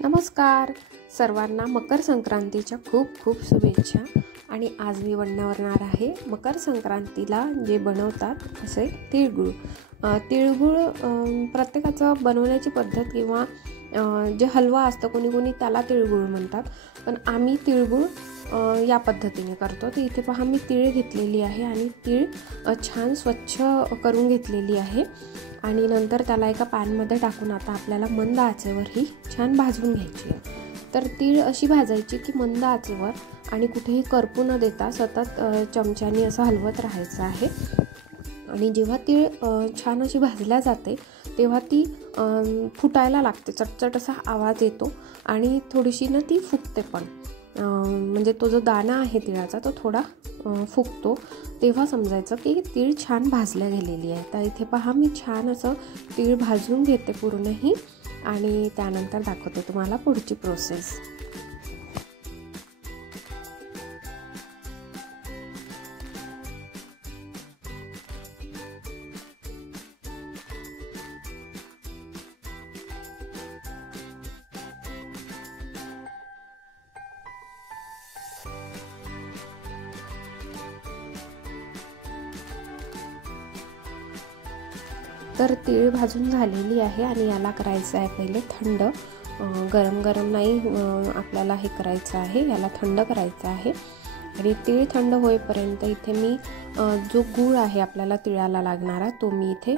नमस्कार सर्वांना मकर संक्रांतीच्या खूप खूप शुभेच्छा। आणि आज मी बनवणार आहे मकर संक्रांतीला जे बनवतात असे तिळगुळ। तिळगुळ प्रत्येकाचं बनवण्याची पद्धत किंवा जे हलवा असतं कोणी कोणी त्याला तिळगुळ म्हणतात, पण आम्ही तिळगुळ या पद्धतीने करतो। तर इथे पहा मी तीळ घेतलेली आहे आणि तीळ छान स्वच्छ करून घेतलेली आहे आणि नंतर त्याला एका पॅनमध्ये टाकून आता आपल्याला मंद आचेवर ही छान भाजून घ्यायची आहे। तर तीळ अशी भाजायची की मंद आचेवर आणि कुठेही करपू न देता सतत चमच्याने असं हलवत राहायचं आहे। आणि जेव्हा तीळ छान अशी भाजल्या जाते तेव्हा ती फुटायला लागते, चटचट असा आवाज येतो आणि थोडीशी ना ती फुगते पण, म्हणजे तो जो दाणा आहे तिळाचा तो थोडा फुगतो, तेव्हा समजायचं की तीळ छान भाजल्या गेलेली आहे। तर इथे पहा मी छान असं तीळ भाजून घेते पूर्णही आणि त्यानंतर दाखवते तुम्हाला पुढची प्रोसेस। तर तीळ भाजून झालेली आहे आणि याला करायचं आहे पहिले थंड, गरम गरम नाही आपल्याला हे करायचं आहे, याला थंड करायचं आहे। आणि तीळ थंड होईपर्यंत इथे मी जो गूळ आहे आपल्याला तिळाला लागणारा तो मी इथे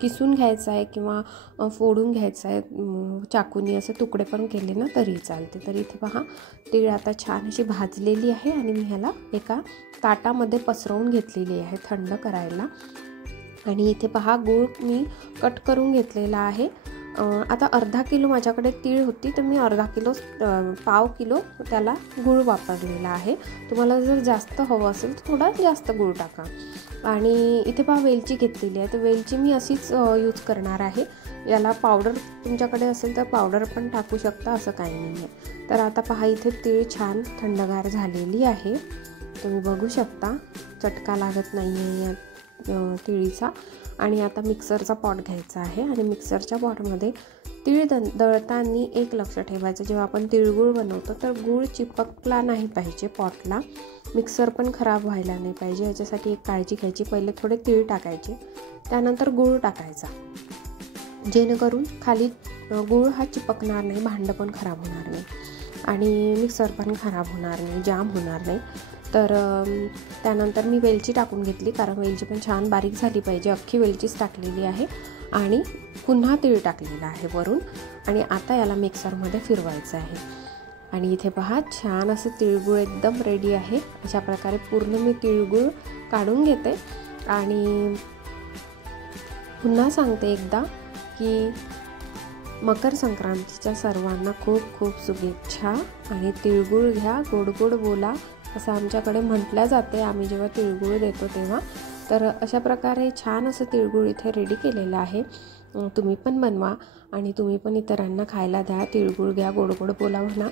किसून घ्यायचा आहे किंवा फोडून घ्यायचा आहे, चाकूनी असे तुकडे पण केले ना तरी चालते। तर इथे पहा तीळ आता छान अशी भाजलेली आहे आणि मी ह्याला एका ताटामध्ये पसरवून घेतलेली आहे थंड करायला। आणि इथे पहा गूळ मी कट करून घेतलेला आहे। आता अर्धा किलो माझ्याकडे तीळ होती तर मी पाव किलो त्याला गूळ वापरलेला आहे। तुम्हाला जर जास्त हवं असेल तर थोडा जास्त गूळ टाका। आणि इथे पहा वेलची घेतलेली आहे, तर वेलची मी अशीच यूज करणार आहे। याला पावडर तुमच्याकडे असेल तर पावडर पण टाकू शकता, असं काही नाही आहे। तर आता पहा इथे तीळ छान थंडगार झालेली आहे, तुम्ही बघू शकता चटका लागत नाही आहे या तिळीचा। आणि आता मिक्सरचा पॉट घ्यायचा आहे आणि मिक्सरच्या पॉटमध्ये तीळ दळताना एक लक्ष ठेवायचं, जेव्हा आपण तिळगुळ बनवतो तर गूळ चिपकला नाही पाहिजे पॉटला, मिक्सर पण खराब व्हायला नाही पाहिजे, याच्यासाठी एक काळजी घ्यायची। पहिले थोडे तीळ टाकायचे, त्यानंतर गूळ टाकायचा, जेणेकरून खाली गूळ हा चिपकणार नाही, भांडं पण खराब होणार नाही आणि मिक्सर पण खराब होणार नाही, जाम होणार नाही। तर त्यानंतर मी वेलची टाकून घेतली, कारण वेलची पण छान बारीक झाली पाहिजे, अख्खी वेलचीच टाकलेली आहे आणि पुन्हा तीळ टाकलेला आहे वरून। आणि आता याला मिक्सरमध्ये फिरवायचं आहे आणि इथे पहा छान असं तिळगुळ एकदम रेडी आहे। अशा प्रकारे पूर्ण मी तिळगुळ काढून घेते आणि पुन्हा सांगते एकदा की मकर संक्रांतीच्या सर्वांना खूप खूप शुभेच्छा आणि तिळगुळ घ्या, गोड गोड बोला असं आमच्याकडे म्हटलं जाते आम्ही जेव्हा तिळगुळ देतो तेव्हा। तर अशा प्रकारे छान असं तिळगुळ इथे रेडी केलेलं आहे, तुम्ही पण बनवा आणि तुम्ही पण इतरांना खायला द्या, तिळगुळ घ्या, गोड गोड बोला म्हणा।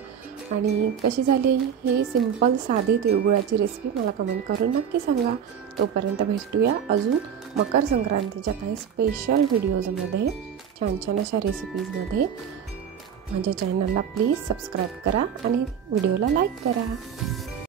आणि कशी झाली ही सिंपल साधी तिळगुळाची रेसिपी मला कमेंट करून नक्की सांगा। तोपर्यंत भेटूया अजून मकर संक्रांतीच्या काही स्पेशल व्हिडिओजमध्ये, छान छान अशा रेसिपीजमध्ये। माझ्या चॅनलला प्लीज सबस्क्राईब करा आणि व्हिडिओला लाईक करा।